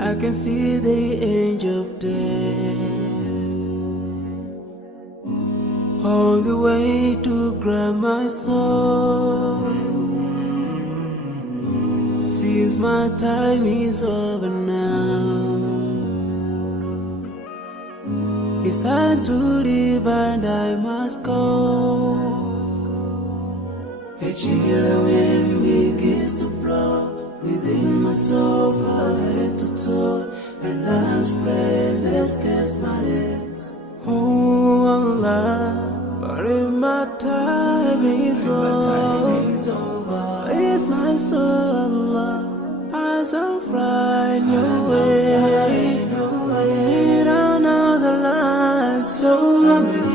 I can see the angel of death all the way to grab my soul. Since my time is over now, it's time to leave and I must go. A chilly wind begins to blow within my soul from head to toe, and love's breath escapes my lips. Oh Allah, but if my time is over, it's my soul, Allah, as I find your way, down another line, so I'm leaving.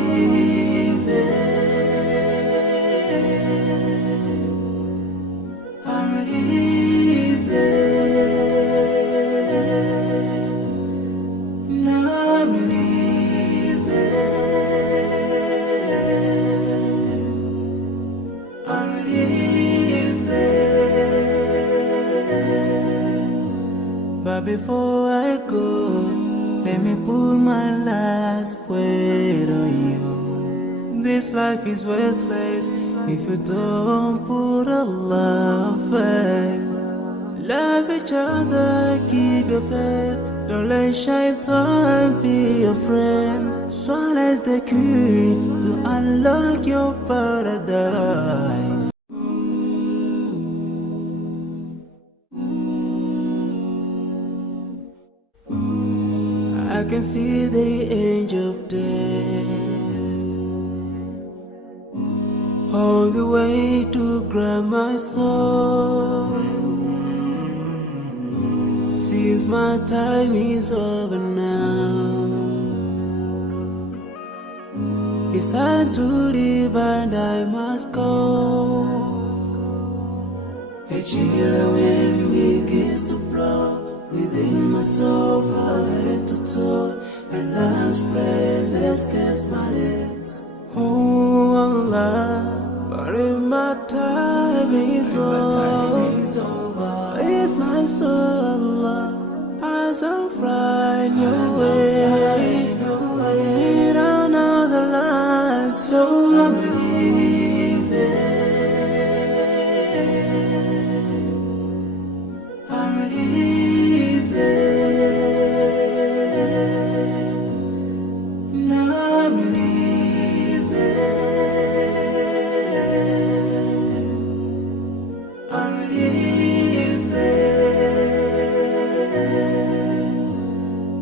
But before I go, let me put my last word on you. This life is worthless if you don't put Allah first. Love each other, keep your faith. Don't let shaitan be your friend. Swallow the key to unlock your paradise. I can see the angel of death all the way to grab my soul. Since my time is over now, it's time to leave and I must go. A chilly wind begins to blow within my soul from head to toe, and love's breath escapes my lips. Oh Allah, but if my time is over, it's my soul, Allah, as I find your way, down another line, so I'm leaving.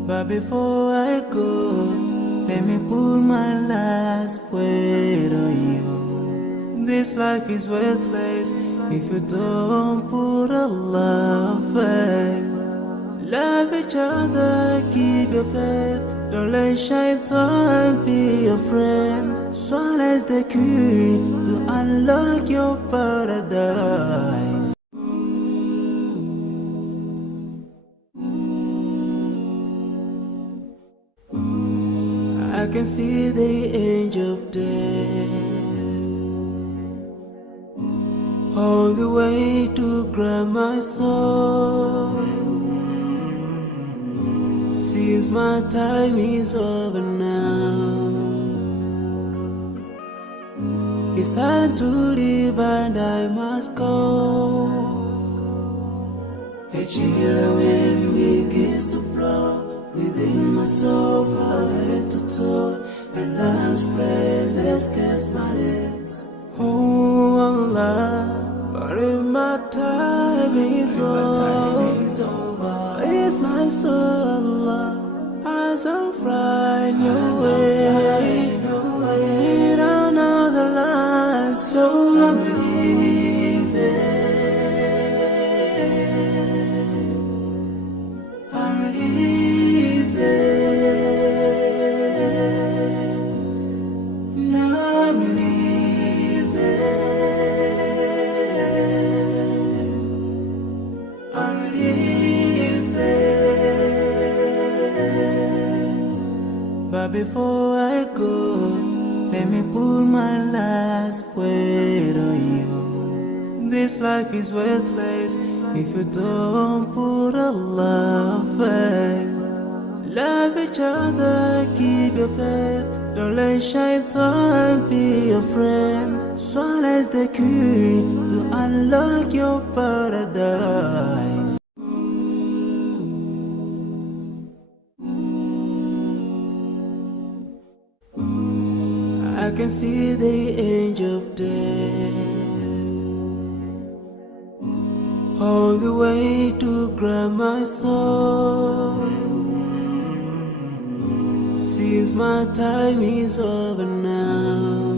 But before I go, let me put my last word on you. This life is worthless if you don't put Allah first. Love each other, keep your faith. Don't let shaitan be your friend. Swallow the key to unlock your paradise. I can see the angel of death all the way to grab my soul. Since my time is over now, it's time to leave and I must go. A chilly wind begins to blow within my soul from head to toe, and love's breath escapes my lips. Oh Allah, but if my time is over, it's my soul, Allah, as I find your way, down another line, so I'm leaving. But before I go, let me put my last word This life is worthless if you don't put Allah first. Love each other, keep your faith. Don't let shaitan be your friend. Swallow the key to unlock your paradise. I can see the angel of death all the way to grab my soul. Since my time is over now,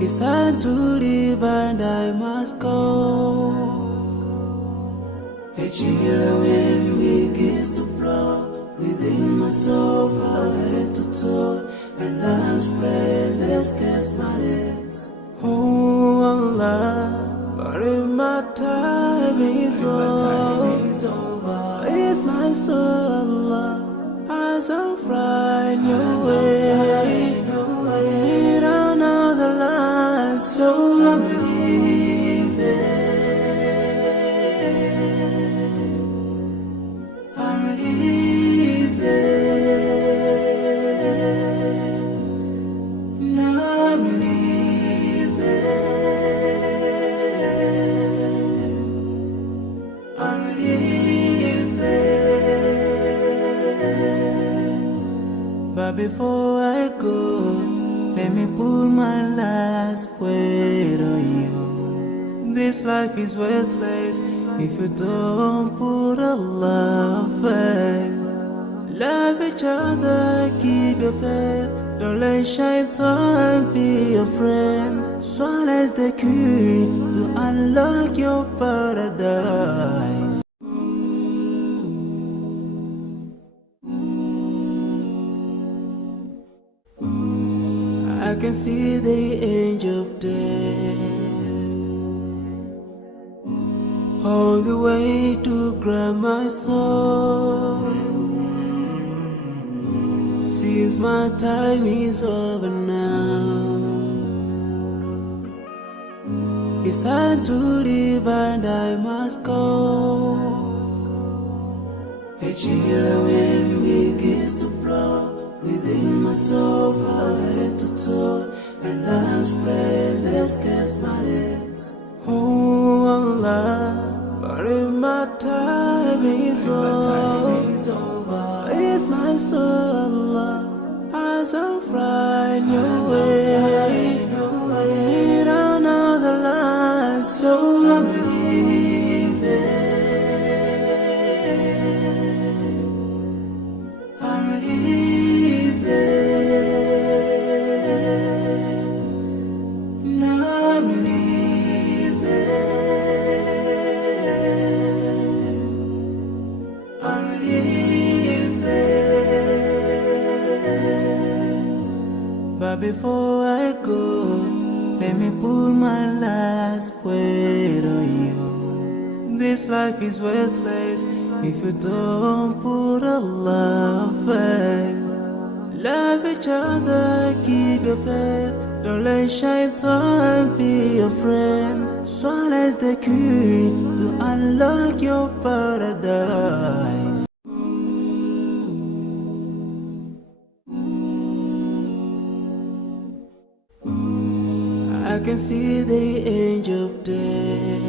it's time to leave and I must go. A chilly wind begins to blow within my soul from head to toe, and love's breath escapes my lips. Oh Allah, but if my time is over, it's my soul, Allah, as I find your way. We don't know the line, so I'm leaving. I'm leaving. Now I'm leaving. I'm leaving. But before I go, let me put my last word on you. This life is worthless if you don't put Allah first. Love each other, keep your faith. Don't let shaitan be your friend. Swallow the key to unlock your paradise. I can see the angel of death all the way to grab my soul. Since my time is over now, it's time to leave and I must go. A chilly wind begins to blow within my soul from head to toe, and love's breath escapes my lips. Oh Allah, but if my time is over, it's my soul, Allah, as I find your way. We don't know the line, so I'm leaving. I'm leaving. Now I'm leaving. I'm leaving. But before I go, let me put my last word on you. This life is worthless if you don't put Allah first. Love each other, keep your faith. Don't let shaitan be your friend. Swallow the key to unlock your paradise. I can see the angel of death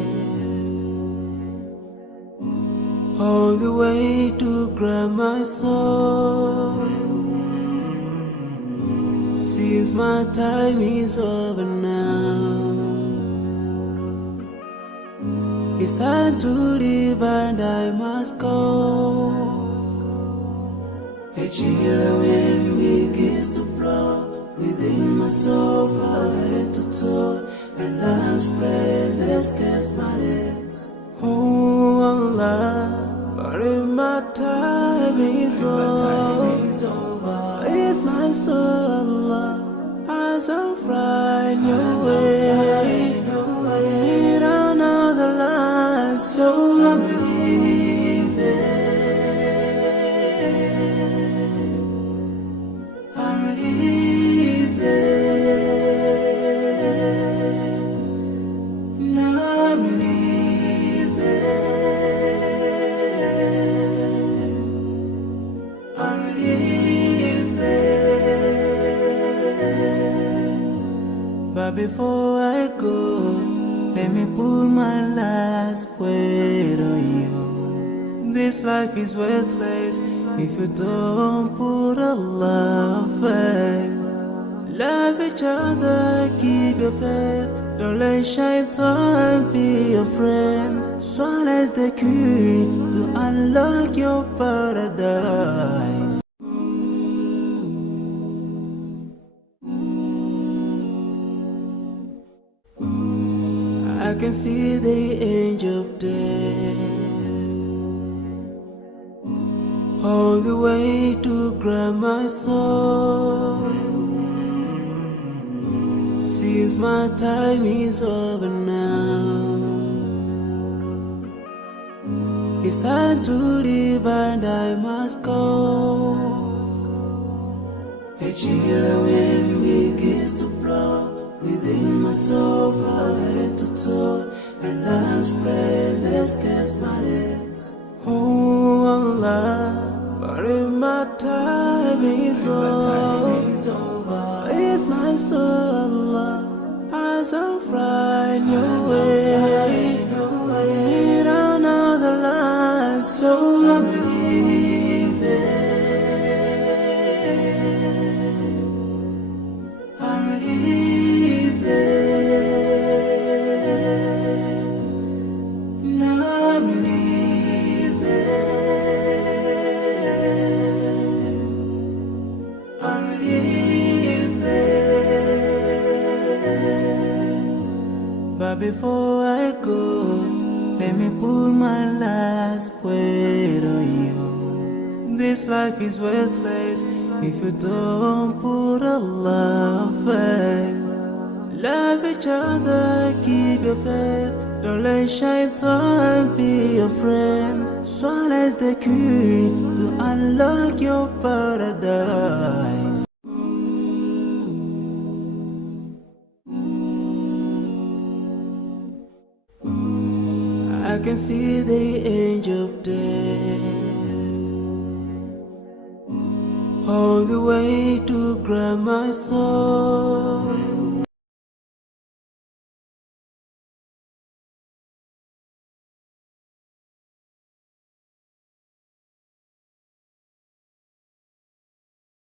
all the way to grab my soul. Since my time is over now, it's time to leave and I must go. A chilly wind begins to blow within my soul from head to toe, and love's breath escapes my lips. Oh Allah, but if my time is over, it's my soul, Allah, as I find your way. We don't know the line, so I'm leaving. I'm leaving. before I go, let me put my last word on you. This life is worthless if you don't put Allah first. Love each other, keep your faith. Don't let shaitan be your friend. Swallow the key to unlock your paradise. I can see the angel of death all the way to grab my soul. Since my time is over now, it's time to leave and I must go. A chilly wind begins to blow within my soul from head to toe, and love's breath escapes my lips. Oh Allah, but if my time is over, it's my soul, Allah, as I'm flying your way, in another land, so I'm leaving. I'm leaving. Now I'm leaving. I'm leaving. But before I go, let me put my last word on you. This life is worthless if you don't put Allah first. Love each other, keep your faith. Don't let shaitan be your friend. Swallow the key to unlock your paradise. I can see the angel of death all the way to grab my soul.